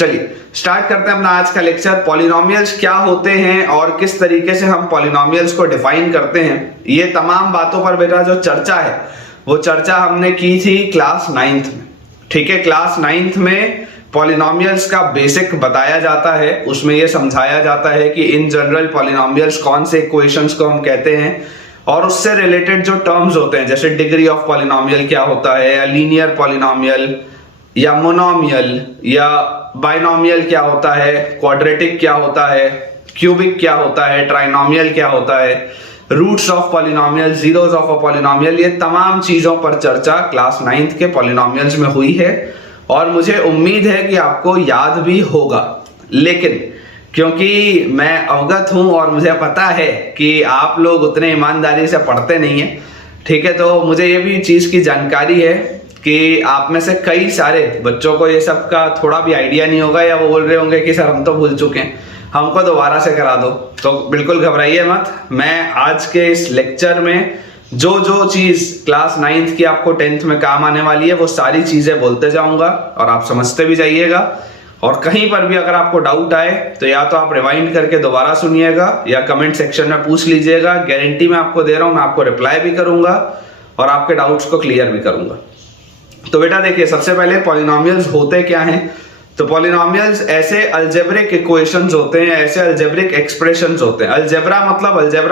चलिए स्टार्ट करते हैं अपना आज का लेक्चर। पॉलिनोमियल्स क्या होते हैं और किस तरीके से हम पॉलिनोमियल्स को डिफाइन करते हैं, ये तमाम बातों पर बेटा जो चर्चा है वो चर्चा हमने की थी क्लास 9th में। ठीक है, क्लास 9th में पॉलिनोमियल्स का बेसिक बताया जाता है, उसमें ये समझाया जाता है कि इन जनरल पॉलिनोमियल्स कौन से इक्वेशंस को हम कहते हैं और उससे रिलेटेड जो टर्म्स होते हैं, जैसे डिग्री ऑफ पॉलिनोमियल क्या होता है, या लीनियर पॉलिनोमियल या मोनोमियल या बाइनोमियल क्या होता है, क्वाड्रेटिक क्या होता है, क्यूबिक क्या होता है, ट्राइनोमियल क्या होता है, roots of polynomial, zeros of a polynomial, ये तमाम चीजों पर चर्चा क्लास 9th के पॉलिनोमियल्स में हुई है और मुझे उम्मीद है कि आपको याद भी होगा। लेकिन क्योंकि मैं अवगत हूं और मुझे पता है कि आप लोग उतने ईमानदारी से पढ़ते नहीं है, ठीक है, तो मुझे ये भी चीज की जानकारी है कि आप में से कई सारे बच्चों को ये सब का थोड़ा भी आइडिया नहीं होगा, या वो बोल रहे होंगे कि सर हम तो भूल चुके हैं, हमको दोबारा से करा दो। तो बिल्कुल घबराइए मत, मैं आज के इस लेक्चर में जो जो चीज क्लास 9th की आपको 10th में काम आने वाली है वो सारी चीजें बोलते जाऊंगा और आप समझते भी जाइएगा। और कहीं पर भी अगर आपको डाउट आए तो या तो आप रिवाइंड करके दोबारा सुनिएगा या कमेंट सेक्शन में पूछ लीजिएगा। गारंटी मैं आपको दे रहा हूं, मैं आपको रिप्लाई भी करूंगा और आपके डाउट्स को क्लियर भी करूंगा। तो बेटा देखिए, सबसे पहले पॉलिनोमियल्स होते क्या हैं। तो पॉलिनोमियल्स ऐसे अलजेब्रिक इक्वेशंस होते हैं, ऐसे अलजेब्रिक एक्सप्रेशंस होते हैं। अलजेब्रा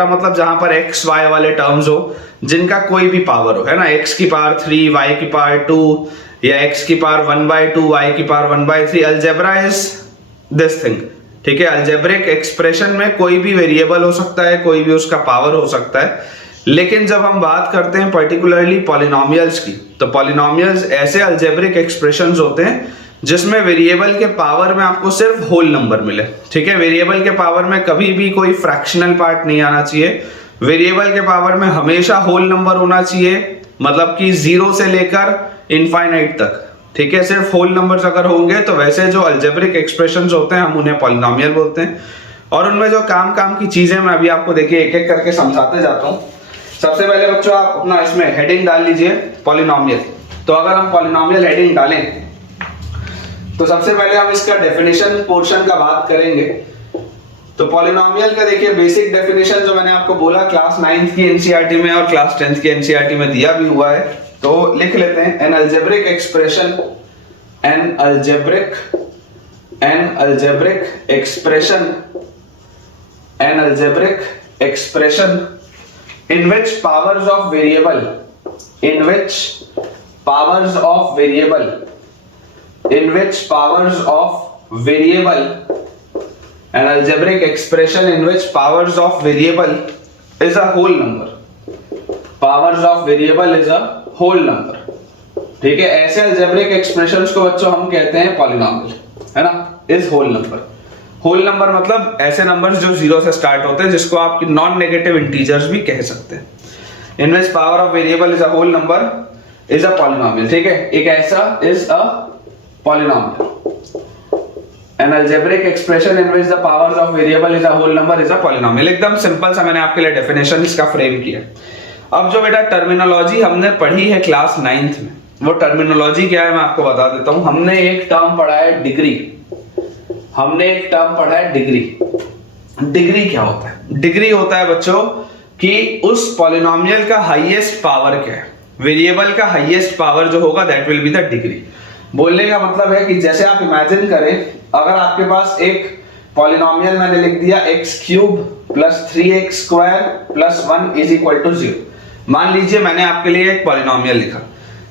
मतलब जहां पर एक्स वाई वाले टर्म्स हो जिनका कोई भी पावर हो, है ना, x की पावर 3, y की पावर 2 या x की पावर 1/2, y की power 1/3। Algebra is this thing, ठीक है। अलजेब्रिक एक्सप्रेशन में कोई भी वेरिएबल हो सकता है, कोई भी उसका पावर हो सकता है। लेकिन जब हम बात करते हैं पर्टिकुलरली पॉलिनोमियल्स की, तो पॉलिनोमियल्स ऐसे अलजेब्रिक एक्सप्रेशंस होते हैं जिसमें वेरिएबल के पावर में आपको सिर्फ होल नंबर मिले, ठीक है। वेरिएबल के पावर में कभी भी कोई फ्रैक्शनल पार्ट नहीं आना चाहिए, वेरिएबल के पावर में हमेशा होल नंबर होना चाहिए, मतलब कि 0 से लेकर इनफाइनाइट तक, ठीक है। सिर्फ होल नंबर्स अगर होंगे तो वैसे जो अलजेब्रिक एक्सप्रेशंस होते हैं हम उन्हें पॉलिनोमियल बोलते हैं। और उनमें जो काम की चीजें मैं अभी आपको देखिए एक एक करके समझाते जाता हूं। सबसे पहले बच्चों आप अपना इसमें हेडिंग डाल लीजिए पॉलिनोमियल। तो अगर हम पॉलिनोमियल हेडिंग डालें तो सबसे पहले हम इसका डेफिनेशन पोर्शन का बात करेंगे। तो पॉलिनोमियल का देखिए बेसिक डेफिनेशन जो मैंने आपको बोला क्लास 9th की एनसीईआरटी में और क्लास 10th की एनसीईआरटी में दिया भी हुआ है, तो लिख लेते हैं। N algebraic expression in which powers of variable an algebraic expression in which powers of variable is a whole number, ठीक है। ऐसे algebraic expressions को बच्चों हम कहते हैं पॉलिनोमियल, है ना, is whole number. Whole number मतलब ऐसे नंबर्स जो 0 से स्टार्ट होते हैं, जिसको आप नॉन नेगेटिव इंटीजर्स भी कह सकते हैं। In which power of variable is a whole number is a polynomial, ठीक है। एक ऐसा is a polynomial. An algebraic expression in which the powers of variable is a whole number is a polynomial। एकदम simple सा मैंने आपके लिए definition इसका फ्रेम किया। अब जो बेटा टर्मिनोलॉजी हमने पढ़ी है क्लास 9th में, वो टर्मिनोलॉजी क्या है मैं आपको बता देता हूं। हमने एक टर्म पढ़ा है डिग्री। डिग्री क्या होता है? डिग्री होता है बच्चों कि उस पॉलिनोमियल का हाईएस्ट पावर क्या है, वेरिएबल का हाईएस्ट पावर जो होगा that will be the degree. बोलने का मतलब है कि जैसे आप इमेजिन करें, अगर आपके पास एक पॉलिनोमियल मैंने लिख दिया x³ + 3x² + 1 = 0। मान लीजिए मैंने आपके लिए एक पॉलिनोमियल लिखा।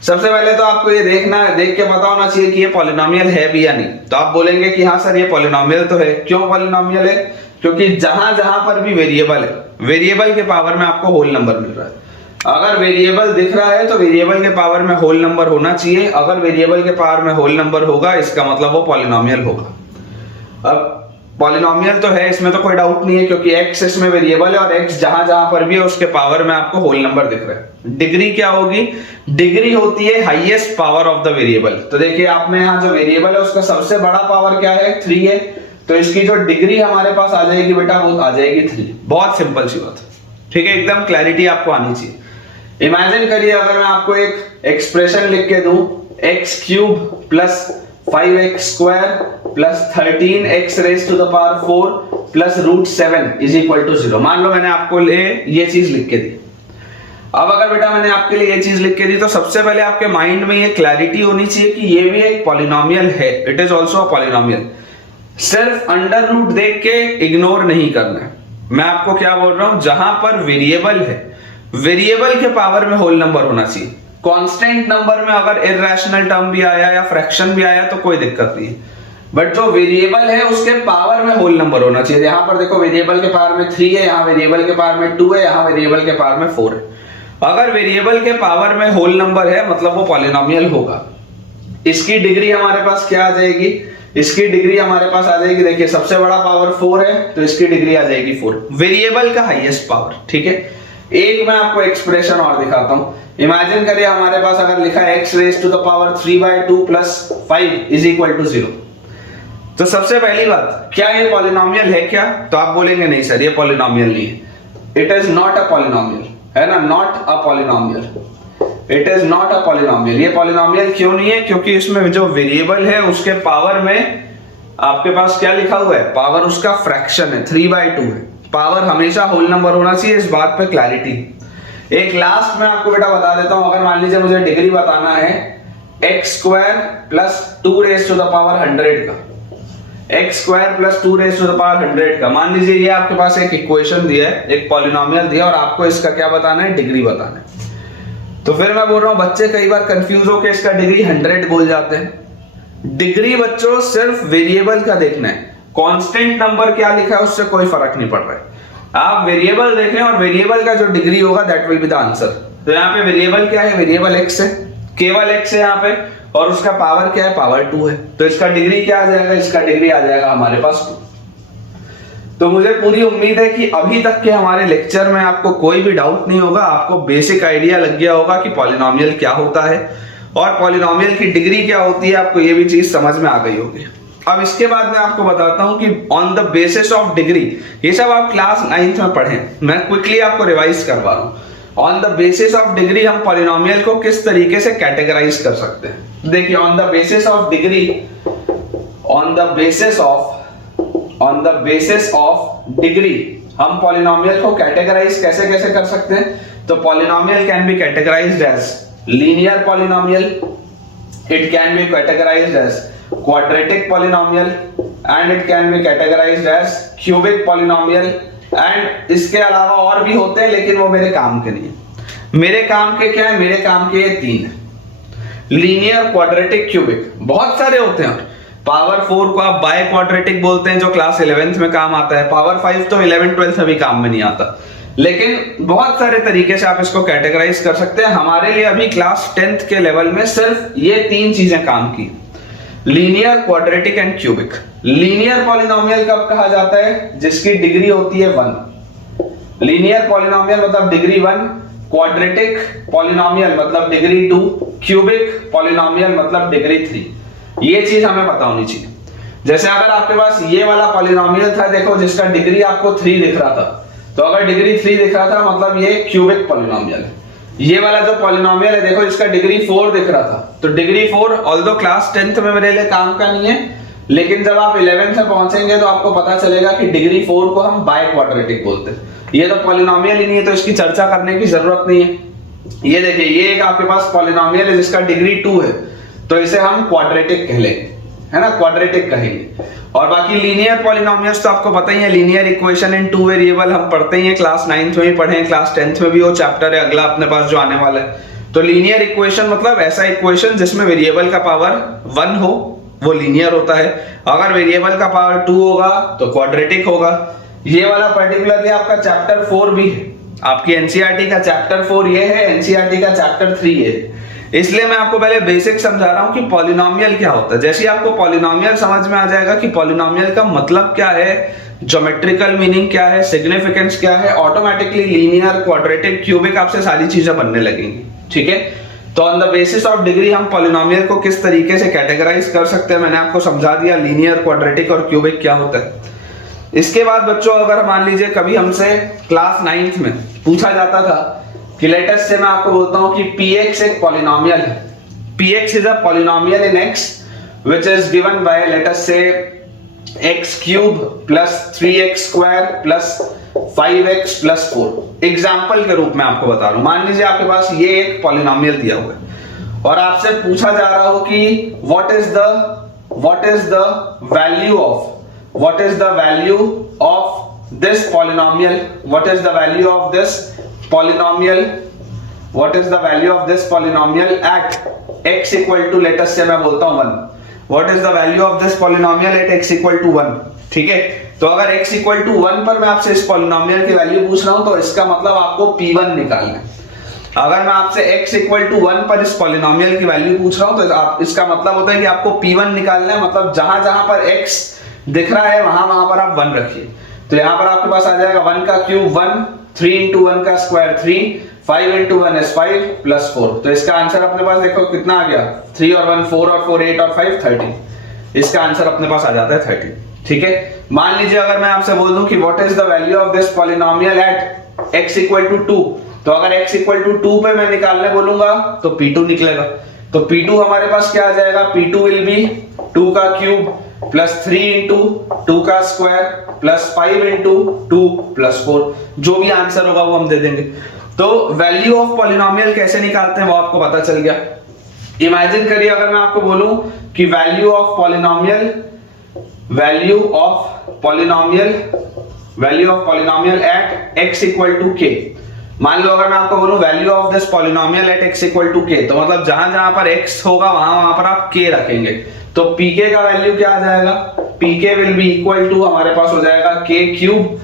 सबसे पहले तो आपको ये देख के पता होना चाहिए कि ये पॉलिनोमियल है भी या नहीं। तो आप बोलेंगे कि हाँ सर ये पॉलिनोमियल तो है। क्यों पॉलिनोमियल है? क्योंकि जहां जहां पर भी वेरिएबल है, वेरिएबल के पावर में आपको होल नंबर मिल रहा है। अगर वेरिएबल दिख रहा है तो वेरिएबल के पावर में होल नंबर होना चाहिए। अगर वेरिएबल के पावर में होल नंबर होगा इसका मतलब वो पॉलिनोमियल होगा। अब पॉलिनोमियल तो है, इसमें तो कोई डाउट नहीं है, क्योंकि x इसमें वेरिएबल है और x जहां जहां पर भी है उसके पावर में आपको होल नंबर दिख रहा है। डिग्री क्या होगी? डिग्री होती है highest power of the variable. तो देखिए आपने यहाँ जो वेरिएबल है उसका सबसे बड़ा पावर क्या है? 3 है। तो इसकी जो डिग्री हमारे पास आ जाएगी बेटा वो आ जाएगी 3। बहुत सिंपल सी बात, ठीक है, एकदम क्लैरिटी आपको आनी चाहिए। इमेजिन करिए अगर मैं आपको एक एक्सप्रेशन लिख के दूं x³ + 5x square plus 13x raise to the power 4 plus root 7 is equal to 0। मान लो मैंने आपको ये चीज लिख के दी। अब अगर बेटा मैंने आपके लिए ये चीज लिख के दी तो सबसे पहले आपके माइंड में ये क्लैरिटी होनी चाहिए कि ये भी एक पॉलिनोमियल है, it is also a polynomial. सिर्फ अंडर रूट देख के इग्नोर नहीं करना है। मैं आपको क्या बोल रहा हूं, जहां पर वेरिएबल है, वेरिएबल के पावर में होल नंबर होना चाहिए। कांस्टेंट नंबर में अगर इररेशनल टर्म भी आया या फ्रैक्शन भी आया तो कोई दिक्कत नहीं है, बट जो वेरिएबल है उसके पावर में होल नंबर होना चाहिए। यहां पर देखो वेरिएबल के पावर में 3 है, यहां वेरिएबल के पावर में 2 है, यहां वेरिएबल के पावर में 4 है। अगर वेरिएबल के पावर में होल नंबर है मतलब वो पॉलिनोमियल होगा। इसकी डिग्री हमारे पास क्या आ जाएगी, इसकी डिग्री हमारे पास आ जाएगी, देखिए सबसे बड़ा पावर 4 है तो इसकी डिग्री आ जाएगी 4, वेरिएबल का हाईएस्ट पावर। ठीक है, एक मैं आपको एक्सप्रेशन और दिखाता हूं। इमेजिन करिए हमारे पास अगर लिखा है x raise to the power 3/2 plus 5 is equal to 0। तो सबसे पहली बात, क्या ये पॉलिनोमियल है क्या? तो आप बोलेंगे नहीं सर ये पॉलिनोमियल नहीं है। It is not a polynomial, है ना, not a polynomial. It is not a polynomial. ये पॉलिनोमियल क्यों नहीं है? क्योंकि इसमें जो वेरिएबल है उसके पावर में आपके पास क्या लिखा हुआ है, पावर उसका फ्रैक्शन है, 3/2 है। पावर हमेशा होल नंबर होना चाहिए, इस बात पे क्लैरिटी। एक लास्ट में आपको बेटा बता देता हूं, अगर मान लीजिए मुझे डिग्री बताना है x square plus 2 raise to the power 100 का, x square plus 2 raise to the power 100 का, मान लीजिए ये आपके पास एक इक्वेशन दिया है, एक पॉलिनोमियल दिया और आपको इसका क्या बताना है, डिग्री बताना है। तो फिर मैं बोल रहा हूं बच्चे कई बार कंफ्यूज होकर इसका डिग्री 100 बोल जाते हैं। डिग्री बच्चों सिर्फ वेरिएबल का देखना है, कांस्टेंट नंबर क्या लिखा है उससे कोई फर्क नहीं पड़ रहा है। आप वेरिएबल देखें और वेरिएबल का जो डिग्री होगा that will be the answer. तो यहाँ पे वेरिएबल क्या है, वेरिएबल x है, केवल x है यहाँ पे, और उसका पावर क्या है, पावर 2 है। तो इसका डिग्री क्या आ जाएगा, इसका डिग्री आ जाएगा हमारे पास 2। तो मुझे पूरी उम्मीद है कि अभी तक के हमारे लेक्चर में आपको कोई भी डाउट नहीं होगा, आपको बेसिक आइडिया लग गया होगा कि पॉलिनोमियल क्या होता है और पॉलिनोमियल की डिग्री क्या होती है, आपको ये भी चीज समझ में आ गई होगी। अब इसके बाद मैं आपको बताता हूं कि on the basis of degree, ये सब आप क्लास 9th में पढ़ें, मैं क्विकली आपको रिवाइज करवा रहा हूं। On the basis of degree हम पॉलिनोमियल को किस तरीके से कैटेगराइज कर सकते हैं। देखिए on the basis of degree, on the basis of degree हम पॉलिनोमियल को कैटेगराइज कैसे कैसे कर सकते हैं। तो polynomial can be categorised as linear polynomial, it can be categorised as quadratic polynomial and it can be categorized as cubic polynomial and इसके अलावा और भी होते हैं लेकिन वो मेरे काम के नहीं है। मेरे काम के क्या है, मेरे काम के ये 3 है, लीनियर, क्वाड्रेटिक, क्यूबिक। बहुत सारे होते हैं, पावर 4 को आप बाय क्वाड्रेटिक बोलते हैं जो क्लास 11th में काम आता है, पावर 5 तो 11th 12th में भी काम में नहीं आता, लेकिन बहुत सारे तरीके से आप इसको कैटेगराइज कर सकते हैं। हमारे लिए अभी क्लास 10th के लेवल में सिर्फ ये 3 चीजें काम की, linear, quadratic and cubic. Linear polynomial कब कहा जाता है, जिसकी डिग्री होती है 1। लीनियर पॉलिनोमियल मतलब डिग्री 1, क्वाड्रेटिक पॉलिनोमियल मतलब डिग्री 2, क्यूबिक पॉलिनोमियल मतलब डिग्री 3। ये चीज हमें पता होनी चाहिए। जैसे अगर आपके पास ये वाला पॉलिनोमियल था, देखो जिसका डिग्री आपको 3 दिख रहा था, तो अगर डिग्री 3 दिख रहा था मतलब ये क्यूबिक पॉलिनोमियल है। ये वाला जो पॉलिनोमियल है देखो इसका डिग्री 4 दिख रहा था, तो डिग्री 4 ऑल्दो क्लास 10th में मेरे लिए काम का नहीं है, लेकिन जब आप 11th में पहुंचेंगे तो आपको पता चलेगा कि डिग्री 4 को हम बाय क्वाड्रेटिक बोलते हैं। ये तो पॉलिनोमियल ही नहीं है तो इसकी चर्चा करने की जरूरत नहीं है। ये देखिए ये एक आपके पास पॉलिनोमियल है जिसका डिग्री 2 है, तो इसे हम क्वाड्रेटिक कह लेंगे, है ना, क्वाड्रेटिक कहेंगे। और बाकी लीनियर पॉलिनोमियल्स तो आपको पता ही है, लीनियर इक्वेशन इन 2 वेरिएबल हम पढ़ते ही हैं, क्लास 9th में भी पढ़े हैं, क्लास 10th में भी वो चैप्टर है अगला अपने पास जो आने वाला है। तो लीनियर इक्वेशन मतलब ऐसा इक्वेशन जिसमें वेरिएबल का पावर 1 हो, वो लीनियर होता है। अगर वेरिएबल का पावर 2 होगा तो क्वाड्रेटिक होगा। ये वाला पर्टिकुलरली आपका चैप्टर 4 भी है, आपकी एनसीईआरटी का चैप्टर 4 ये है, एनसीईआरटी का चैप्टर 3 ये है। इसलिए मैं आपको पहले बेसिक समझा रहा हूं कि पॉलिनोमियल क्या होता है। जैसे आपको पॉलिनोमियल समझ में आ जाएगा कि पॉलिनोमियल का मतलब क्या है, ज्योमेट्रिकल मीनिंग क्या है, सिग्निफिकेंस क्या है, ऑटोमेटिकली लीनियर, क्वाड्रेटिक, क्यूबिक आपसे सारी चीजें बनने लगेंगी। ठीक है, तो on the basis of degree हम पॉलिनोमियल को किस तरीके से कैटेगराइज कर सकते हैं मैंने आपको समझा दिया, लीनियर, क्वाड्रेटिक और क्यूबिक क्या होता है। इसके बाद बच्चों अगर मान लीजिए कभी हमसे क्लास 9th में पूछा जाता था कि लेटेस्ट से मैं आपको बोलता हूं कि px एक पॉलिनोमियल है, px is a polynomial in x which is given by let us say x cube plus 3x square plus 5x plus 4। Example के रूप में आपको बता रहा हूं, मान लीजिए आपके पास ये एक पॉलिनोमियल दिया हुआ है और आपसे पूछा जा रहा हो कि what is the value of this polynomial, what is the value of this polynomial at x equal to let us say मैं बोलता हूं 1। What is the value of this polynomial at x equal to 1? ठीक है, तो अगर x equal to 1 पर मैं आपसे इस पॉलिनोमियल की वैल्यू पूछ रहा हूं तो इसका मतलब आपको p1 निकालना है। अगर मैं आपसे x equal to 1 पर इस पॉलिनोमियल की वैल्यू पूछ रहा हूं तो इसका मतलब होता है कि आपको p1 निकालना है, मतलब जहां जहां पर x दिख रहा है वहां पर आप 1 रखिए। तो यहां पर आपके पास आ जाएगा 1 का क्यूब 1, 3 into 1 का स्क्वायर 3, 5 into 1 is 5 plus 4। तो इसका आंसर अपने पास देखो कितना आ गया, 3 और 1 4 और 4 8 और 5 13। इसका आंसर अपने पास आ जाता है 13। ठीक है, मान लीजिए अगर मैं आपसे बोल दूं कि what is the value of this polynomial at x equal to 2, तो अगर x equal to 2 पे मैं निकालने बोलूंगा तो p2 निकलेगा। तो p2 हमारे पास क्या आ जाएगा, p2 विल बी 2 का क्यूब प्लस 3 into 2 का स्क्वायर प्लस 5 into 2 प्लस 4। जो भी आंसर होगा वो हम दे देंगे। तो वैल्यू ऑफ पॉलिनोमियल कैसे निकालते हैं वो आपको पता चल गया। इमेजिन करिए अगर मैं आपको बोलूं कि value of polynomial at x equal to k। मान लो अगर मैं आपको बोलूं value of this polynomial at x equal to k, तो मतलब जहां जहां पर x होगा वहां पर आप k रखेंगे। तो pk का वैल्यू क्या आ जाएगा, pk will be equal to हमारे पास हो जाएगा k cube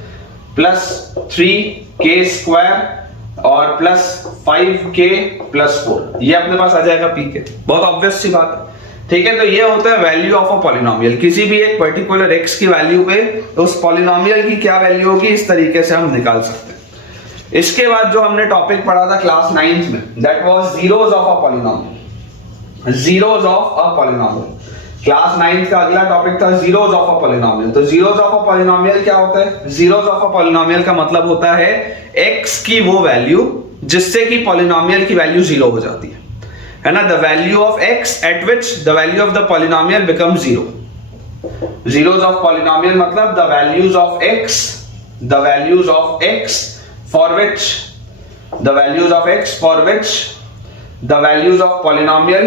plus 3k square और प्लस 5k प्लस 4। ये अपने पास आ जाएगा pk। बहुत ऑब्वियस सी बात है। ठीक है, तो ये होता है वैल्यू ऑफ अ पॉलिनोमियल। किसी भी एक पर्टिकुलर x की वैल्यू पे उस पॉलिनोमियल की क्या वैल्यू होगी इस तरीके से हम निकाल सकते हैं। इसके बाद जो हमने टॉपिक पढ़ा था क्लास 9th में, that was zeros of a polynomial. Zeros of a polynomial class 9th का अगला टॉपिक था जीरोस ऑफ अ पॉलिनोमियल। तो जीरोस ऑफ अ पॉलिनोमियल क्या होता है, जीरोस ऑफ अ पॉलिनोमियल का मतलब होता है x की वो वैल्यू जिससे कि पॉलिनोमियल की वैल्यू 0 हो जाती है ना। The value of x at which the value of the polynomial become 0। Zeros of polynomial मतलब the values of x for which the values of x for which the values of polynomial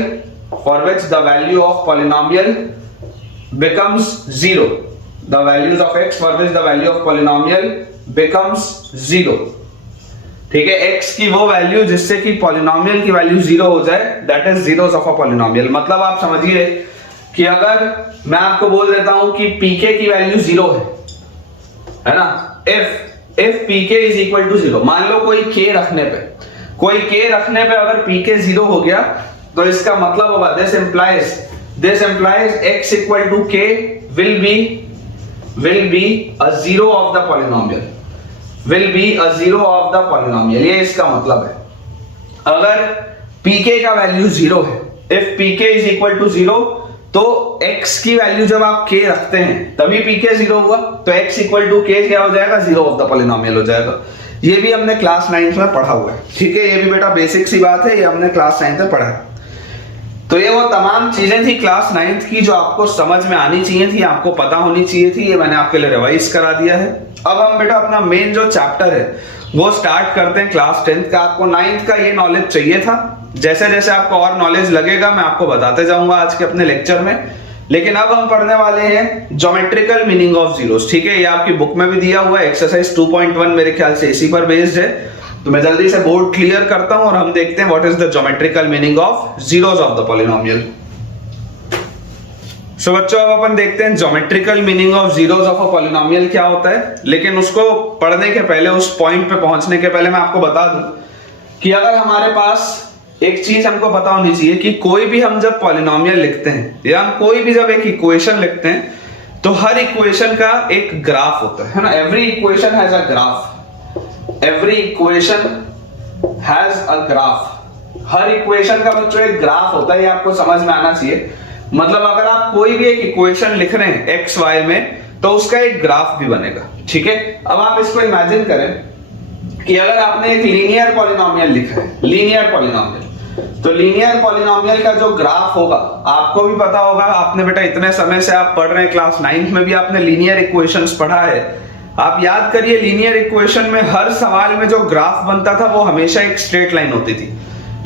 becomes 0। the values of x for which the value of polynomial becomes 0। ठीक है, x की वो value जिससे कि polynomial की value 0 हो जाए, that is zeros of a polynomial. मतलब आप समझिए कि अगर मैं आपको बोल देता हूं कि pk की वैल्यू 0 है ना, if pk is equal to 0, मान लो कोई k रखने पे अगर pk 0 हो गया तो इसका मतलब होगा this implies x equal to k will be a zero of the polynomial। ये इसका मतलब है। अगर pk का वैल्यू 0 है, if pk is equal to 0, तो x की वैल्यू जब आप k रखते हैं तभी pk 0 हुआ, तो x इक्वल टू k क्या हो जाएगा, 0 ऑफ द पॉलिनोमियल हो जाएगा। ये भी हमने क्लास 9th में पढ़ा हुआ है। ठीक है, ये भी बेटा बेसिक सी बात है, ये हमने क्लास 9th में पढ़ा है। तो ये वो तमाम चीजें थी क्लास 9th की जो आपको समझ में आनी चाहिए थी, आपको पता होनी चाहिए थी। ये मैंने आपके लिए रिवाइज करा दिया है। अब हम बेटा अपना मेन जो चैप्टर है वो स्टार्ट करते हैं क्लास 10th का। आपको 9th का ये नॉलेज चाहिए था, जैसे जैसे आपको और नॉलेज लगेगा मैं आपको बताते जाऊंगा आज के अपने लेक्चर में। लेकिन अब हम पढ़ने वाले हैं ज्योमेट्रिकल मीनिंग ऑफ जीरोस। ठीक है, ये आपकी बुक में भी दिया हुआ है, एक्सरसाइज 2.1 मेरे ख्याल से इसी पर बेस्ड है। तो मैं जल्दी से बोर्ड क्लियर करता हूं और हम देखते हैं what is the geometrical meaning of zeros of the polynomial. So बच्चों अब अपन देखते हैं geometrical meaning of zeros of a polynomial क्या होता है। लेकिन उसको पढ़ने के पहले, उस पॉइंट पे पहुंचने के पहले मैं आपको बता दूं कि अगर हमारे पास एक चीज हमको पता होनी चाहिए कि कोई भी हम जब पॉलिनोमियल लिखते हैं या हम कोई भी जब एक इक्वेशन लिखते हैं तो हर इक्वेशन का एक ग्राफ होता है ना। Every equation has a graph. Her equation का बच्चों एक ग्राफ होता है, ये आपको समझ में आना चाहिए। मतलब अगर आप कोई भी एक इक्वेशन लिख रहे हैं एक्स वाई में तो उसका एक ग्राफ भी बनेगा। ठीक है, अब आप इसको इमेजिन करें कि अगर आपने एक लीनियर पॉलिनोमियल लिखा है, लीनियर पॉलिनोमियल, तो लीनियर पॉलिनोमियल का जो ग्राफ होगा, आपको भी पता होगा, आपने बेटा इतने समय से आप पढ़ रहे हैं, क्लास 9th में भी आपने लीनियर इक्वेशंस पढ़ा है। आप याद करिए, लीनियर इक्वेशन में हर सवाल में जो ग्राफ बनता था वो हमेशा एक स्ट्रेट लाइन होती थी।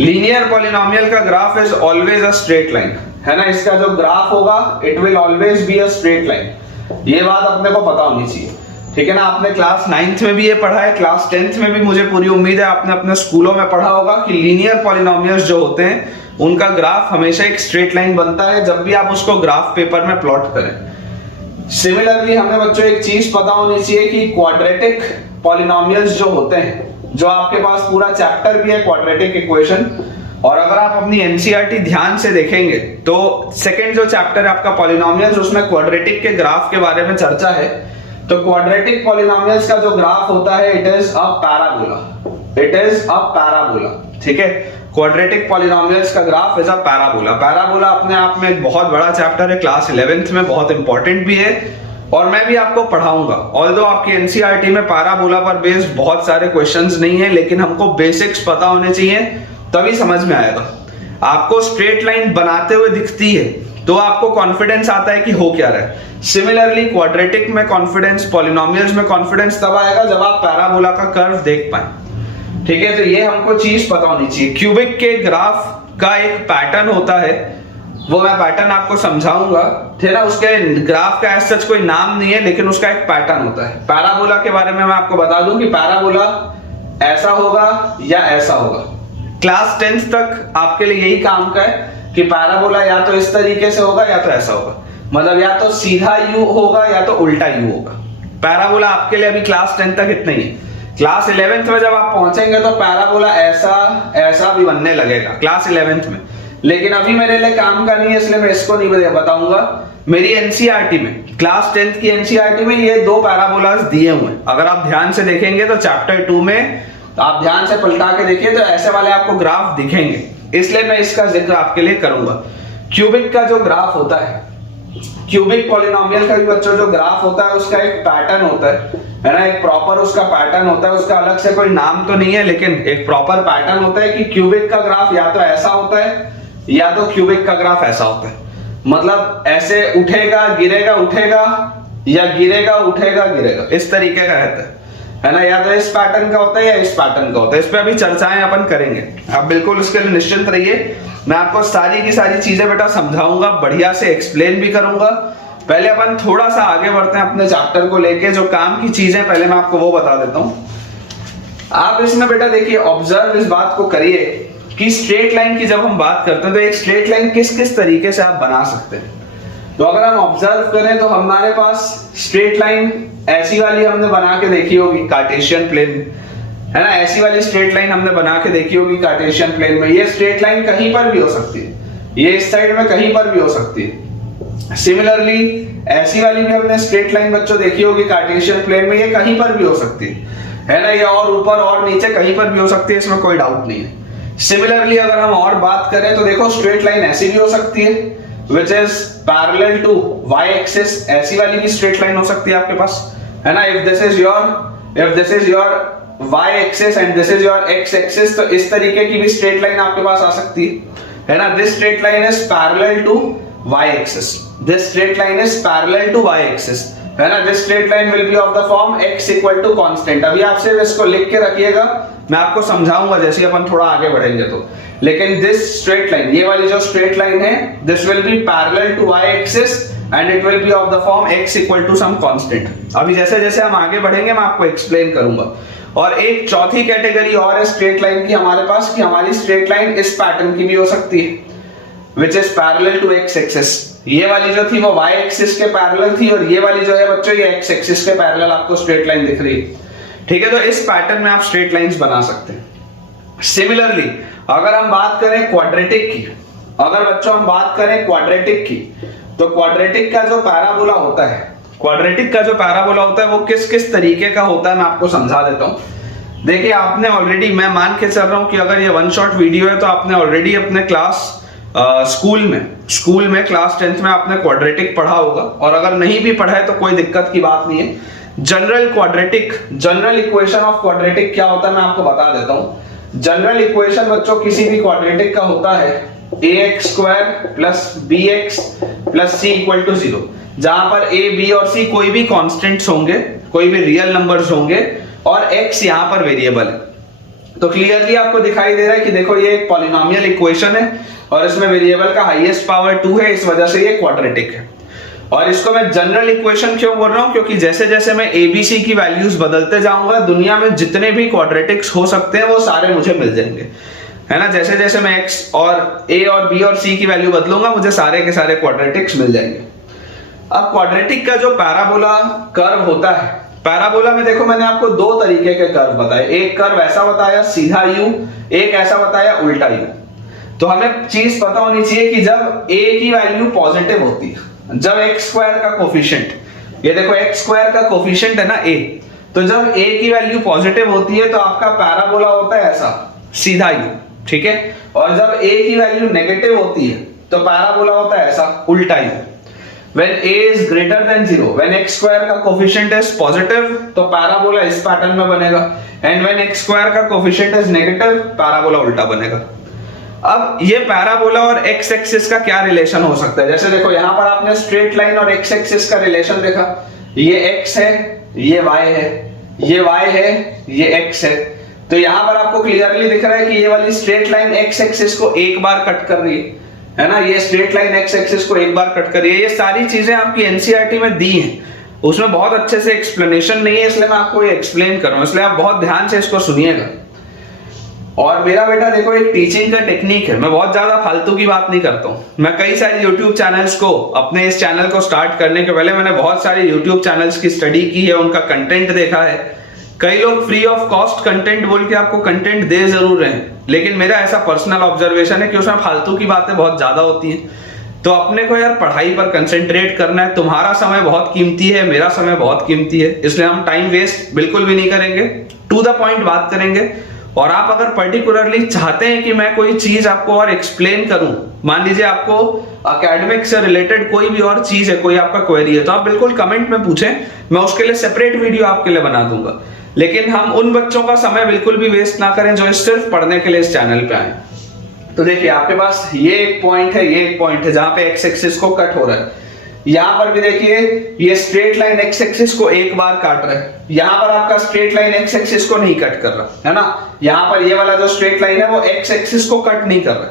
लीनियर पॉलिनोमियल का graph is always a straight line, है ना। इसका जो ग्राफ होगा it will always be a straight line. ये बात अपने को पता होनी चाहिए, ठीक है ना। आपने क्लास 9th में भी ये पढ़ा है, क्लास 10th में भी मुझे पूरी उम्मीद है आपने अपने स्कूलों में पढ़ा होगा कि लीनियर पॉलिनोमियल्स जो होते हैं उनका ग्राफ हमेशा एक स्ट्रेट लाइन बनता है जब भी आप उसको ग्राफ पेपर में प्लॉट करें। सिमिलरली हमें बच्चों एक चीज पता होनी चाहिए कि क्वाड्रेटिक पॉलिनोमियल्स जो होते हैं, जो आपके पास पूरा चैप्टर भी है क्वाड्रेटिक इक्वेशन, और अगर आप अपनी एनसीईआरटी ध्यान से देखेंगे तो सेकंड जो चैप्टर है आपका पॉलिनोमियल्स, उसमें क्वाड्रेटिक के ग्राफ के बारे में चर्चा है। तो क्वाड्रेटिक पॉलिनोमियल्स का जो ग्राफ होता है it is a parabola, it is a parabola, ठीक है। क्वाड्रेटिक पॉलिनोमियल्स का graph is a parabola. Parabola अपने आप में एक बहुत बड़ा चैप्टर है, क्लास 11th में बहुत इंपॉर्टेंट भी है और मैं भी आपको पढ़ाऊंगा। ऑल्दो आपकी एनसीईआरटी में पैराबोला पर बेस्ड बहुत सारे क्वेश्चंस नहीं है, लेकिन हमको बेसिक्स पता होने चाहिए तभी समझ में आएगा। आपको स्ट्रेट लाइन बनाते हुए दिखती है तो आपको कॉन्फिडेंस आता है कि हो क्या रहा है। सिमिलरली क्वाड्रेटिक में कॉन्फिडेंस, पॉलिनोमियल्स में कॉन्फिडेंस तब आएगा जब आप पैराबोला का कर्व देख पाए, ठीक है। तो ये हमको चीज पता होनी चाहिए। क्यूबिक के ग्राफ का एक पैटर्न होता है, वो मैं पैटर्न आपको समझाऊंगा, ठीक है। उसके ग्राफ का सच कोई नाम नहीं है, लेकिन उसका एक पैटर्न होता है। पैराबोला के बारे में मैं आपको बता दूं कि पैराबोला ऐसा होगा या ऐसा होगा। क्लास 10th तक आपके लिए यही काम का है कि पैराबोला या तो इस तरीके से होगा या तो ऐसा होगा, मतलब या तो सीधा यू होगा या तो उल्टा यू होगा। पैराबोला आपके लिए अभी क्लास 10 तक इतना ही है। क्लास 11th में जब आप पहुंचेंगे तो पैराबोला ऐसा ऐसा भी बनने लगेगा क्लास 11th में, लेकिन अभी मेरे लिए काम का नहीं है, इसलिए मैं इसको नहीं बताऊंगा। मेरी एनसीईआरटी में, क्लास 10th की एनसीईआरटी में ये दो पैराबोलास दिए हुए हैं। अगर आप ध्यान से देखेंगे तो चैप्टर 2 में आप ध्यान से पलटा के देखिए तो ऐसे वाले आपको ग्राफ दिखेंगे, इसलिए मैं इसका जिक्र आपके लिए करूंगा। क्यूबिक का जो ग्राफ होता है, क्यूबिक पॉलिनोमियल का भी बच्चों जो ग्राफ होता है उसका एक पैटर्न होता है ना, एक प्रॉपर उसका पैटर्न होता है। उसका अलग से कोई नाम तो नहीं है, लेकिन एक प्रॉपर पैटर्न होता है कि क्यूबिक का ग्राफ या तो ऐसा होता है या तो क्यूबिक का ग्राफ ऐसा होता है। मतलब ऐसे उठेगा गिरेगा उठेगा, या गिरेगा उठेगा गिरेगा, इस तरीके का रहता है ना। या तो इस पैटर्न का होता है या इस पैटर्न का होता है। इस पे अभी चर्चाएं अपन करेंगे, आप बिल्कुल इसके लिए निश्चिंत रहिए। मैं आपको सारी की सारी चीजें बेटा समझाऊंगा, बढ़िया से एक्सप्लेन भी करूंगा। पहले अपन थोड़ा सा आगे बढ़ते हैं अपने चैप्टर को लेके। जो काम की चीजें पहले मैं आपको वो बता देता हूं। आप इसमें बेटा देखिए, ऑब्जर्व इस बात को करिए कि स्ट्रेट लाइन की जब हम बात करते हैं तो एक स्ट्रेट लाइन किस किस तरीके से आप बना सकते हैं। तो अगर हम ऑब्जर्व करें तो हमारे पास स्ट्रेट लाइन ऐसी वाली हमने बना के देखी होगी कार्टेशियन प्लेन, है ना। ऐसी वाली स्ट्रेट लाइन हमने बना के देखी होगी कार्टेशियन प्लेन में। ये स्ट्रेट लाइन कहीं पर भी हो सकती है, ये इस साइड में कहीं पर भी हो सकती है। सिमिलरली ऐसी वाली भी हमने स्ट्रेट लाइन बच्चों देखी होगी कार्टेशियन प्लेन में, ये कहीं पर भी हो सकती है ना। ये और ऊपर और नीचे कहीं पर भी हो सकती है, इसमें कोई डाउट नहीं है। सिमिलरली अगर हम और बात करें तो देखो स्ट्रेट लाइन ऐसी भी हो सकती है which is parallel to y axis, ऐसी वाली भी स्ट्रेट लाइन हो सकती है आपके पास, है ना। if this is your y axis and this is your x axis, तो इस तरीके की भी स्ट्रेट लाइन आपके पास आ सकती है ना। this straight line is parallel to y axis, this straight line is parallel to y axis, है ना। this straight line will be of the form x equal to constant। अभी आप सिर्फ इसको लिख के रखिएगा, मैं आपको समझाऊंगा जैसे अपन थोड़ा आगे बढ़ेंगे तो। लेकिन दिस स्ट्रेट लाइन, ये वाली जो स्ट्रेट लाइन है, this will be parallel to y axis and it will be of the form x equal to some constant. अभी जैसे जैसे हम आगे बढ़ेंगे मैं आपको एक्सप्लेन करूंगा। और एक चौथी कैटेगरी और है स्ट्रेट लाइन की हमारे पास, कि हमारी स्ट्रेट लाइन इस पैटर्न की भी हो सकती है, which is parallel to x axis. ये वाली जो थी वो y एक्सिस के पैरेलल थी, और ये वाली जो है बच्चों ये x एक्सिस के पैरेलल आपको स्ट्रेट लाइन दिख रही है, ठीक है। तो इस पैटर्न में आप स्ट्रेट लाइंस बना सकते हैं। सिमिलरली अगर हम बात करें क्वाड्रेटिक की, अगर बच्चों हम बात करें क्वाड्रेटिक की, तो क्वाड्रेटिक का जो पैराबोला होता है, क्वाड्रेटिक का जो पैराबोला होता है वो किस किस तरीके का होता है मैं आपको समझा देता हूं। देखिए आपने ऑलरेडी, मैं मान के चल रहा हूं कि अगर ये वन शॉट वीडियो है तो आपने ऑलरेडी अपने क्लास स्कूल में क्लास 10th में आपने क्वाड्रेटिक पढ़ा होगा, और अगर नहीं भी पढ़ा है तो कोई दिक्कत की बात नहीं है। जनरल इक्वेशन ऑफ क्वाड्रेटिक क्या होता है मैं आपको बता देता हूं। जनरल इक्वेशन बच्चों किसी भी क्वाड्रेटिक का होता है ax² plus bx plus c equal to 0, जहां पर a, b और c कोई भी कॉन्स्टेंट्स होंगे, कोई भी रियल नंबर्स होंगे और x यहां पर वेरिएबल है। तो क्लियरली आपको दिखाई दे रहा है कि देखो ये एक पॉलिनोमियल इक्वेशन है और इसमें वेरिएबल का हाईएस्ट पावर 2 है, इस वजह से ये क्वाड्रेटिक है। और इसको मैं जनरल इक्वेशन क्यों बोल रहा हूं, क्योंकि जैसे जैसे मैं ABC की वैल्यूज बदलते जाऊंगा दुनिया में जितने भी क्वाड्रेटिक्स हो सकते हैं वो सारे मुझे मिल जाएंगे, है ना। जैसे जैसे मैं x और a और b और c की वैल्यू बदलूंगा मुझे सारे के सारे क्वाड्रेटिक्स मिल जाएंगे। अब क्वाड्रेटिक का जो पैराबोला कर्व होता है, पैराबोला में देखो मैंने आपको दो तरीके के कर्व बताए, एक कर्व ऐसा बताया सीधा u, एक ऐसा बताया उल्टा u। तो हमें चीज पता होनी चाहिए कि जब a की वैल्यू पॉजिटिव होती है, जब x² का कोफिशिएंट, ये देखो x² का कोफिशिएंट है ना a, तो जब a की वैल्यू पॉजिटिव होती है तो आपका पैराबोला होता है ऐसा सीधा u, ठीक है। और जब a की वैल्यू नेगेटिव होती है तो पैराबोला होता है ऐसा उल्टा u। When a is greater than 0, when x² का कोफिशिएंट is positive तो पैराबोला इस पैटर्न में बनेगा, and when x² का कोफिशिएंट is negative पैराबोला उल्टा बनेगा। अब ये पैराबोला और x एक्सिस का क्या रिलेशन हो सकता है, जैसे देखो यहां पर आपने स्ट्रेट लाइन और x एक्सिस का रिलेशन देखा, ये x है, ये y है, ये y है, ये x है। तो यहां पर आपको क्लियरली दिख रहा है कि ये वाली स्ट्रेट लाइन x एक्सिस को एक बार कट कर रही है ना, ये स्ट्रेट लाइन x एक्सिस को एक बार कट कर रही है। ये सारी चीजें आपकी एनसीईआरटी में दी हैं, उसमें बहुत अच्छे से एक्सप्लेनेशन नहीं है इसलिए मैं आपको ये एक्सप्लेन कर रहा हूं, इसलिए आप बहुत ध्यान से इसको सुनिएगा। और मेरा बेटा देखो एक टीचिंग का टेक्निक है, मैं बहुत ज्यादा फालतू की बात नहीं करता हूँ। मैं कई सारे यूट्यूब चैनल्स को, अपने इस चैनल को स्टार्ट करने के पहले मैंने बहुत सारे यूट्यूब चैनल्स की स्टडी की है, उनका कंटेंट देखा है। कई लोग फ्री ऑफ कॉस्ट कंटेंट बोल के आपको कंटेंट दे जरूर रहे हैं, लेकिन मेरा ऐसा पर्सनल ऑब्जर्वेशन है कि उसमें फालतू की बातें बहुत ज्यादा होती हैं। तो अपने को यार पढ़ाई पर कंसेंट्रेट करना है, तुम्हारा समय बहुत कीमती है, मेरा समय बहुत कीमती है, इसलिए हम टाइम वेस्ट बिल्कुल भी नहीं करेंगे, टू द पॉइंट बात करेंगे। और आप अगर पर्टिकुलरली चाहते हैं कि मैं कोई चीज आपको और एक्सप्लेन करूं, मान लीजिए आपको एकेडमिक से रिलेटेड कोई भी और चीज है, कोई आपका क्वेरी है, तो आप बिल्कुल कमेंट में पूछें, मैं उसके लिए सेपरेट वीडियो आपके लिए बना दूंगा। लेकिन हम उन बच्चों का समय बिल्कुल भी वेस्ट ना करें जो सिर्फ पढ़ने के लिए इस चैनल पे आए। तो देखिए आपके पास ये एक पॉइंट है, ये एक पॉइंट है जहां पे एक्स एक्सिस को कट हो रहा है। यहां पर भी देखिए ये स्ट्रेट लाइन एक्स एक्सिस को एक बार काट रहा है, यहां पर आपका स्ट्रेट लाइन एक्स एक्सिस को नहीं कट कर रहा है ना, यहां पर ये वाला जो स्ट्रेट लाइन है वो एक्स एक्सिस को कट नहीं कर रहा।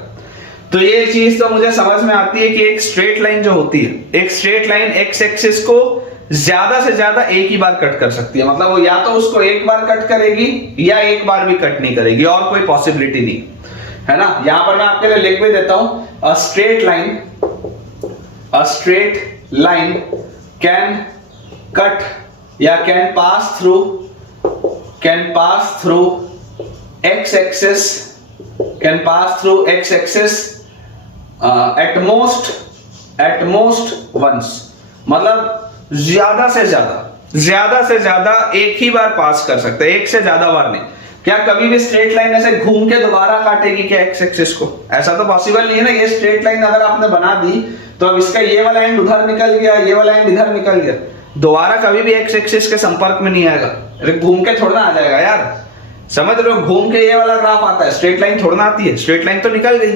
तो ये चीज तो मुझे समझ में आती है कि एक स्ट्रेट लाइन जो होती है, एक स्ट्रेट लाइन एक्स एक्सिस को ज्यादा से ज्यादा एक ही बार कट कर सकती है, मतलब वो या तो उसको एक बार कट करेगी या एक बार भी कट नहीं करेगी, और कोई पॉसिबिलिटी नहीं, है ना। यहां पर मैं आपके लिए लिख भी देता हूं, a straight line can cut या can pass through X axis at most once, मतलब ज्यादा से ज्यादा एक ही बार पास कर सकते हैं, एक से ज्यादा बार नहीं। क्या कभी भी स्ट्रेट लाइन ऐसे घूम के दोबारा काटेगी क्या एक्स एक्सिस को? ऐसा तो पॉसिबल नहीं है ना। ये स्ट्रेट लाइन अगर आपने बना दी तो अब इसका ये वाला एंड उधर निकल गया, ये वाला एंड इधर निकल गया, दोबारा कभी भी एक्स एक्सिस के संपर्क में नहीं आएगा। अरे घूम के थोड़ा आ जाएगा यार, समझ रहे हो? घूम के ये वाला ग्राफ आता है, स्ट्रेट लाइन थोड़ा आती है, स्ट्रेट लाइन तो निकल गई,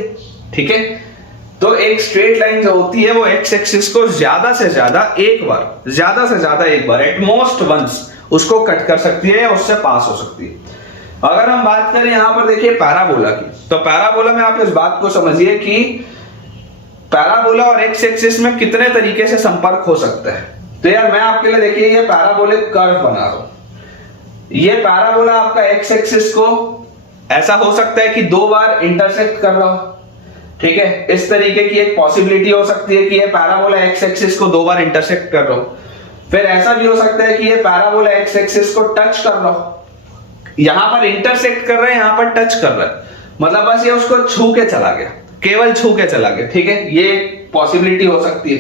ठीक है। तो एक स्ट्रेट लाइन जो होती है वो एक्स एक्सिस को ज्यादा से ज्यादा एक बार एट मोस्ट वंस उसको कट कर सकती है या उससे पास हो सकती है। अगर हम बात करें यहां पर देखिए पैराबोला की, तो पैराबोला में आप इस बात को समझिए कि पैराबोला और एक्स एक्सिस में कितने तरीके से संपर्क हो सकता है। तो यार मैं आपके लिए देखिए ये पैराबोलिक कर्व बना रहा हूं, ये पैराबोला आपका एक्स एक्सिस को ऐसा हो सकता है कि दो बार इंटरसेक्ट कर रहा हो, ठीक है। इस तरीके की एक पॉसिबिलिटी हो सकती है कि ये पैराबोला एक्स एक्सिस को दो बार इंटरसेक्ट कर रहा हो। फिर ऐसा भी हो सकता है कि ये पैराबोला एक्स एक्सिस को टच कर रहा हो, यहां पर इंटरसेक्ट कर रहा है, यहां पर टच कर रहा है, मतलब बस ये उसको छू के चला गया, केवल छू के चला गया, ठीक है। ये पॉसिबिलिटी हो सकती है।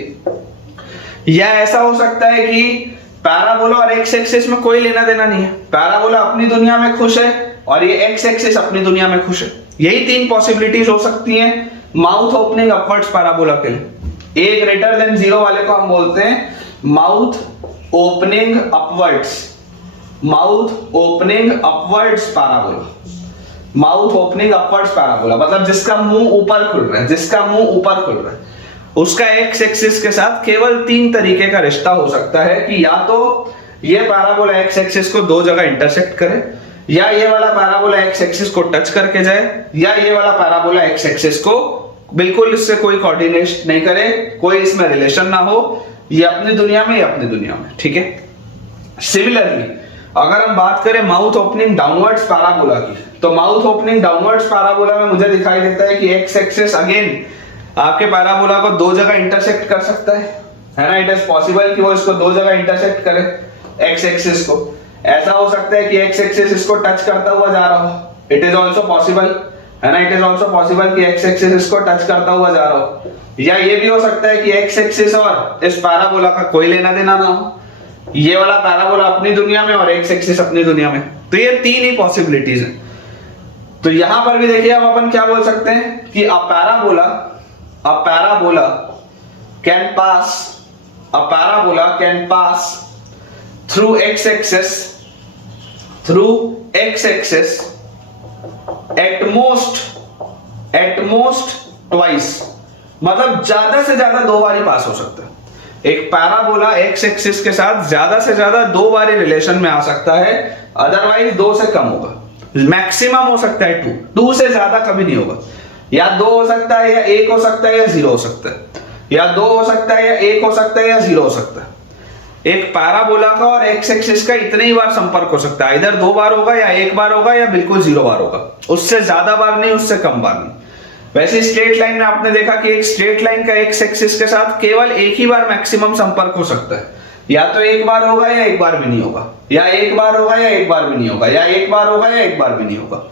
या ऐसा हो सकता है कि पैराबोला और एक्स एक्सिस में कोई लेना देना नहीं है, पैराबोला अपनी दुनिया में खुश है और ये एक्स एक्सिस अपनी दुनिया में खुश है। यही तीन पॉसिबिलिटीज हो सकती हैं माउथ ओपनिंग अपवर्ड्स पैराबोला के लिए। ए ग्रेटर देन 0 वाले को हम बोलते हैं mouth opening upwards parabola. Mouth opening upwards parabola, मतलब जिसका मुंह ऊपर खुल रहा है, जिसका मुंह ऊपर खुल रहा है, उसका एक्स एक्सिस के साथ केवल 3 तरीके का रिश्ता हो सकता है कि या तो ये पैराबोला एक्स एक्सिस को 2 जगह इंटरसेक्ट करे, या ये वाला पैराबोला एक्स एक्सिस को टच करके जाए, या ये वाला पैराबोला एक्स एक्सिस को बिल्कुल इससे कोई कोऑर्डिनेट नहीं करे, कोई इसमें रिलेशन ना हो, ये अपनी दुनिया में, ये अपनी दुनिया में, ठीक है। सिमिलरली अगर हम बात करें माउथ ओपनिंग डाउनवर्ड्स पैराबोला की, तो माउथ ओपनिंग डाउनवर्ड्स पैराबोला में मुझे दिखाई देता है कि एक्स एक्सिस अगेन आपके पैराबोला को 2 जगह इंटरसेक्ट कर सकता है ना। इट इज पॉसिबल कि वो इसको 2 जगह इंटरसेक्ट करे एक्स एक्सिस को। ऐसा हो सकता है कि एक्स एक्सिस इसको टच करता हुआ जा रहा हो, इट इज ऑल्सो पॉसिबल, है ना। इट इज ऑल्सो पॉसिबल कि एक्स एक्सिस इसको टच करता हुआ जा रहा हो, या ये भी हो सकता है कि एक्स एक्सिस और इस पैराबोला का कोई लेना देना ना हो, ये वाला पैराबोला अपनी दुनिया में और एक्स एक्सिस अपनी दुनिया में। तो ये 3 ही पॉसिबिलिटीज हैं। तो यहां पर भी देखिए अब अपन क्या बोल सकते हैं कि अ parabola can pass through x-axis at most twice, मतलब ज्यादा से ज्यादा 2 बार ही पास हो सकता है। एक पैराबोला एक्स एक्सिस के साथ ज्यादा से ज्यादा 2 बार ही रिलेशन में आ सकता है, अदरवाइज 2 से कम होगा। मैक्सिमम हो सकता है 2 से ज्यादा कभी नहीं होगा। या 2 हो सकता है, या 1 हो सकता है, या 0 हो सकता है, या 2 हो सकता है, या 1 हो सकता है, या 0 हो सकता है। एक पैराबोला का और एक्स एक्सिस का इतने ही बार संपर्क हो सकता है, इधर 2 बार होगा, या 1 बार होगा, या बिल्कुल 0 बार होगा, उससे ज्यादा बार नहीं, उससे कम बार नहीं। वैसे स्ट्रेट लाइन में आपने देखा कि एक स्ट्रेट लाइन का एक्स एक्सिस के साथ केवल एक ही बार मैक्सिमम संपर्क हो सकता है, या तो 1 बार होगा, या 1 बार भी नहीं होगा, या 1 बार होगा, या 1 बार भी नहीं होगा, या 1 बार होगा, या 1 बार भी नहीं होगा,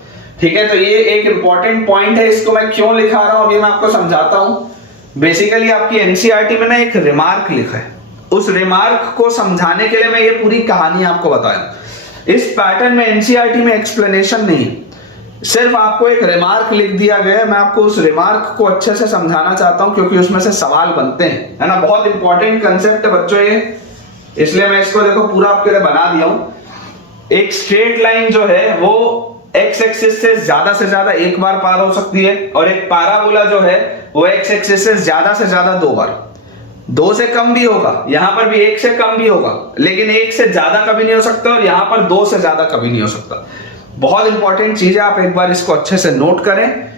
ठीक है। तो ये एक इंपॉर्टेंट पॉइंट है, इसको मैं क्यों लिखा रहा हूं अभी मैं आपको समझाता हूं। बेसिकली आपकी एनसीईआरटी में ना एक रिमार्क लिखा है, उस रिमार्क को समझाने के लिए मैं ये पूरी कहानी आपको बताया। इस पैटर्न में एनसीईआरटी में एक्सप्लेनेशन नहीं, सिर्फ आपको एक रिमार्क लिख दिया गया है। मैं आपको उस रिमार्क को अच्छे से समझाना चाहता हूं क्योंकि उसमें से सवाल बनते हैं, है ना। बहुत इंपॉर्टेंट कंसेप्ट है बच्चों ये, इसलिए मैं इसको देखो पूरा आपके लिए बना दिया हूं। एक स्ट्रेट लाइन जो है वो एक्स एक्सिस से ज्यादा 1 बार पार हो सकती है, और एक पैराबोला जो है वो एक्स एक्सिस से ज्यादा 2 बार, 2 से कम भी होगा, यहां पर भी 1 से कम भी होगा, लेकिन 1 से ज्यादा कभी नहीं हो सकता, और यहां पर 2 से ज्यादा कभी नहीं हो सकता। बहुत इंपॉर्टेंट चीज है, आप एक बार इसको अच्छे से नोट करें।